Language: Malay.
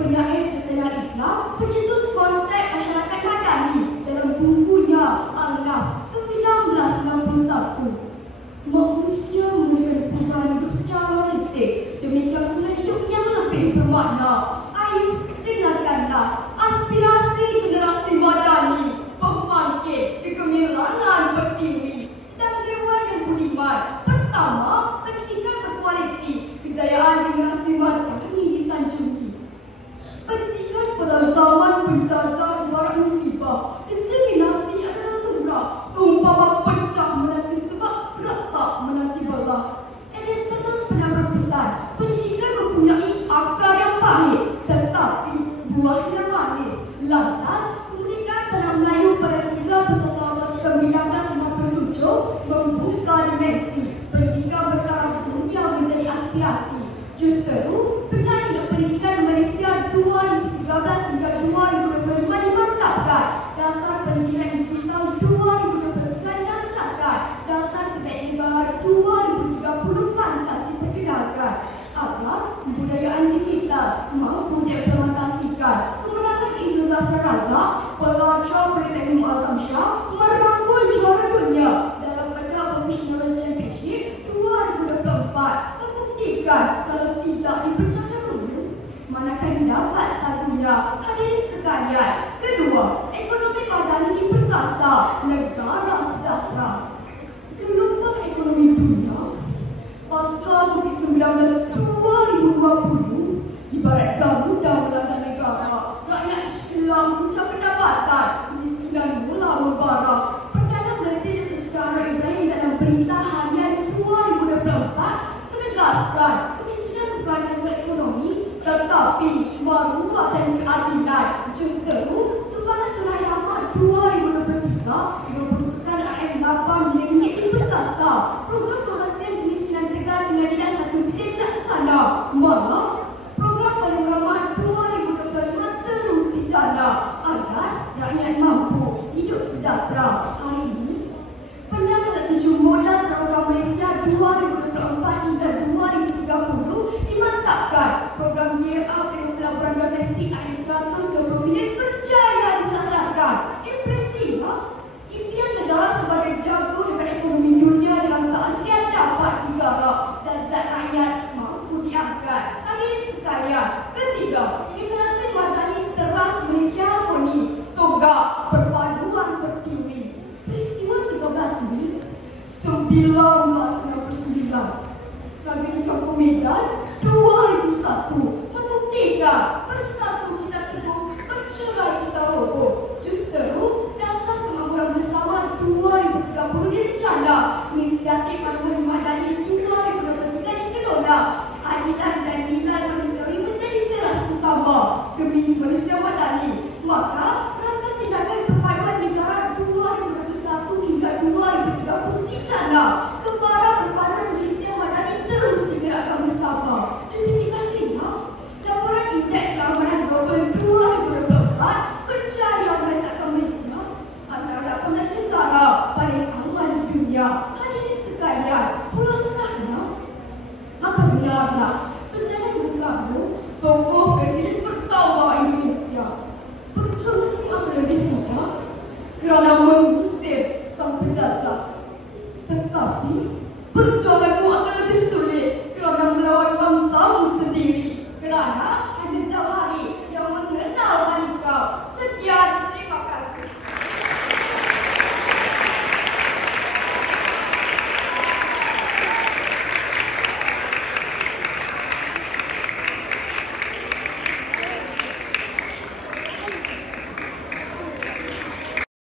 penyair terkenal Islam pencetus konsep masyarakat madani dalam bukunya Al-Naf 1961. Manusia memiliki perubahan hidup secara holistik demi kelangsungan hidup yang lebih bermakna. Ayo, dengarkanlah aspirasi generasi madani pembangkit kegemilangan pertiwi. Sedang Dewan yang budiman. Pertama, pendidikan berkualiti. Kejayaan generasi madani disanjungi. Pendidikan pada zaman penjajah ibarat musibah. Diskriminasi adalah lumrah. Seumpama pecah menanti sebab retak menanti belah. Aristoteles pernah berpesan, pendidikan mempunyai akar yang pahit tetapi buahnya manis. Lantas, kemerdekaan tanah Melayu pada 31 Agustus 1957 membuka dimensi pendidikan bertaraf dunia menjadi aspirasi. Justru, pendidikan pendidikan Malaysia 2013 hingga 2025 dimantapkan. Dasar pendidikan digital 2023 dirancangkan. Dasar Kebaik Negara 2030 pantas diperkenalkan agar kebudayaan digital mampu diimplementasikan. Kemenangan Izu Zafar Razak, pelajar Politeknik Muazzam Shah merangkul juara dunia dalam Pada Professional Championship 2024 membuktikan kalau tidak dipercayai dulu, manakah dapat satunya. Hadirin sekalian, kedua, ekonomi madani diperkasa, negara sejahtera. Gelombang ekonomi dunia pasca COVID-19 2020 ibarat garuda melanda negara. Rakyat Islam puncak pendapatan, kemiskinan mula membara. Perdana Menteri Datuk Seri Anwar Ibrahim dalam Berita Harian 2024 menegaskan kemiskinan bukan hasil ekonomi tetapi maruah dan keadilan. Justru sumbangan tunai rahmat 2023 diperuntukkan RM8 miliar diperkasa. Program penghasilkan kemiskinan Tegar dengan nilai 1 bilion dilaksana. Malah program Payung Rahmat 2025 terus dijana agar rakyat mampu hidup sejahtera. Hari ini, Pelan Tuju Modal Program Malaysia 2024 hingga 2030 dimantapkan. Program YA dengan pelaburan domestik RM120 milion berjaya disasarkan. Impresiflah, impian negara sebagai jago dengan ekonomi dunia dalam keasian dapat digarap dan zat rakyat mampu diangkat. Hadirin sekalian, ketiga, generasi madani teras Malaysia harmoni. Tonggak perpaduan pertiwi. Peristiwa 13 Mei 1969 Tragedi Kampung Medan 2001 membuktikan bersatu kita teguh, bercerai kita roboh. Justru dasar kemakmuran bersama 2030 direncana. Inisiatif Harmoni Madani 2023 dikelola